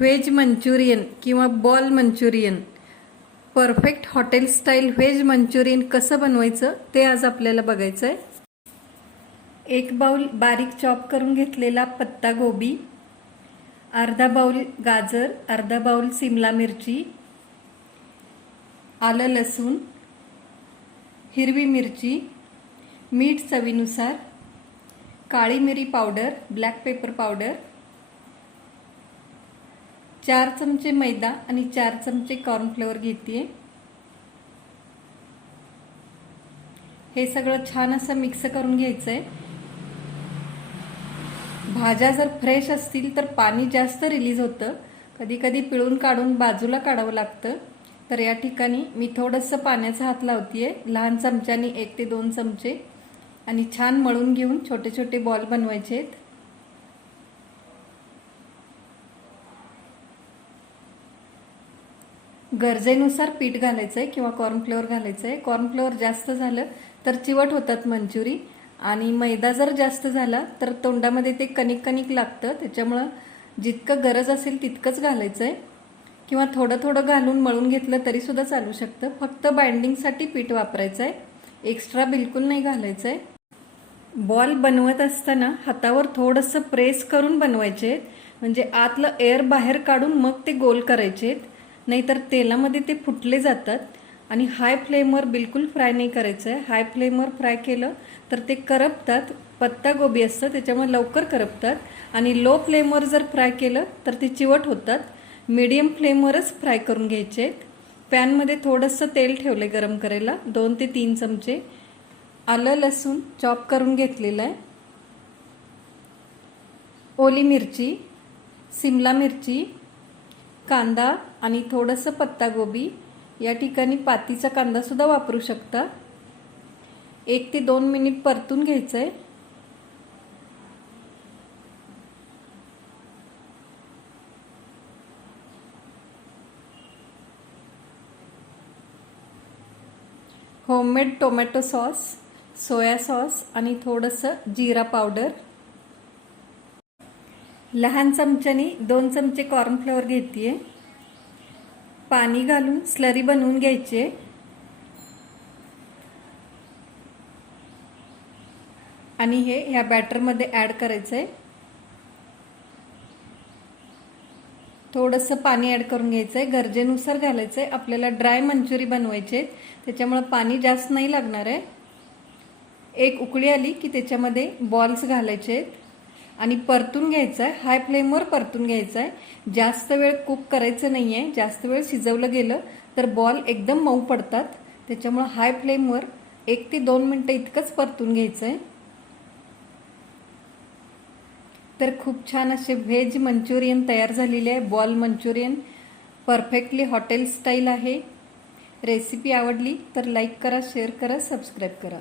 Veg manchurian किंवा ball manchurian. Perfect hotel style veg manchurian कसं बनवायचं ते आज आपल्याला बघायचं आहे एक बाऊल बारीक चॉप करून घेतलेला पत्ता गोबी अर्धा बाऊल गाजर अर्धा बाउल सिमला मिरची आलं लसूण हिरवी मिरची मीठ चवीनुसार काळी मिरी पावडर ब्लॅक पेपर पावडर चार चमचे मैदा आणि चार चमचे कॉर्नफ्लोअर घेते हे सगळं छान असं मिक्स करून घ्यायचं आहे भाज्या जर फ्रेश असतील तर पाणी जास्त रिलीज होतं. कधी कधी पिळून काढून बाजूला काढावं लागतं. तर या ठिकाणी मी थोडंसं पाण्याचा हात लावतीये. लहान चमच्यानी एक ते दोन चमचे. आणि छान मळून घेऊन छोटे छोटे बॉल बनवायचे आहेत गरजेनुसार पीठ घालायचं आहे किंवा कॉर्नफ्लोअर घालायचं आहे कॉर्नफ्लोअर जास्त झालं तर चिवट होतात मंचुरी. आणि मैदा जर जास्त झाला तर तोंडामध्ये ते कणिक कणिक लागतं. त्याच्यामुळं जितकं गरज असेल तितकंच घालायचं आहे किंवा थोडं थोडं घालून मळून घेतलं तरीसुद्धा चालू शकतं. फक्त बाइंडिंगसाठी पीठ वापरायचं आहे एक्स्ट्रा बिलकुल नाही घालायचं आहे बॉल बनवत असताना हातावर थोडंसं प्रेस करून बनवायचे आहेत म्हणजे आतलं एअर बाहेर काढून मग ते गोल करायचे आहेत नाहीतर तेलामध्ये ते फुटले जातात. आणि हाय फ्लेमवर बिलकुल फ्राय नाही करायचं आहे हाय फ्लेमवर फ्राय केलं तर ते करपतात. पत्ता गोबी असतं त्याच्यामुळे लवकर करपतात. आणि लो फ्लेमवर जर फ्राय केलं तर ते चिवट होतात. मीडियम फ्लेमवरच फ्राय करून घ्यायचे आहेत. पॅनमध्ये थोडंसं तेल ठेवलं गरम करायला. दोन ते तीन चमचे. आलं लसूण चॉप करून घेतलेलं आहे. ओली मिरची सिमला मिरची कांदा आणि थोडंसं पत्तागोबी या ठिकाणी पातीचा कांदा सुद्धा वापरू शकता. एक ते दोन मिनिट परतून घ्यायचं आहे homemade tomato sauce soya sauce आणि थोडंसं जिरा पावडर. लहान चमच्यानी दोन चमचे कॉर्नफ्लॉवर घेते पाणी घालून स्लरी बनवून घ्यायचे. आणि हे ह्या बॅटरमध्ये ॲड करायचं आहे थोडंसं पाणी ॲड करून घ्यायचं आहे गरजेनुसार घालायचं आहे आपल्याला ड्राय मंचुरी बनवायचे त्याच्यामुळं पाणी जास्त नाही लागणार आहे. एक उकळी आली की त्याच्यामध्ये बॉल्स घालायचे आहेत आणि परतून घ्यायचं आहे हाय फ्लेमवर परतून घ्यायचं आहे जास्त वेळ कुक करायचं नाही आहे जास्त वेळ शिजवलं गेलं तर बॉल एकदम मऊ पडतात. त्याच्यामुळं हाय फ्लेमवर एक ते दोन मिनटं इतकंच परतून घ्यायचं आहे तर खूप छान असे व्हेज मंचुरियन तयार झालेले आहे. Ball manchurian perfectly hotel style आहे. रेसिपी आवडली तर लाईक करा शेअर करा सबस्क्राईब करा.